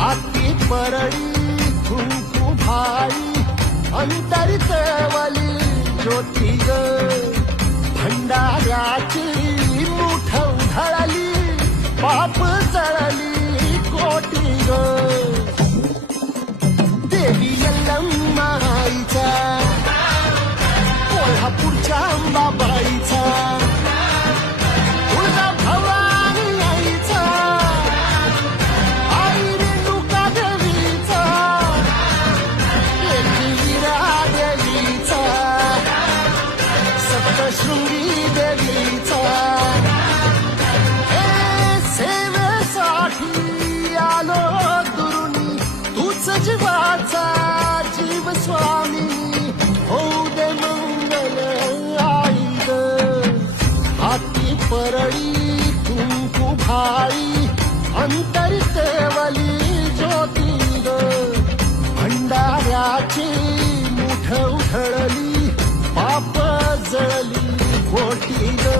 हाती परळी कुंकू भाई अंतरितवली ज्योती भंडाऱ्याची सप्तशृंगी देवीचा हे सेवेसाठी आलो दुरुनी तूच जीवाचा जीव स्वामी होऊ दे मंगल आई ग हाती परळी कुंकू भाई अंतरितवली ज्योती ग भंडाऱ्याची ಕೋಟಿಯೋ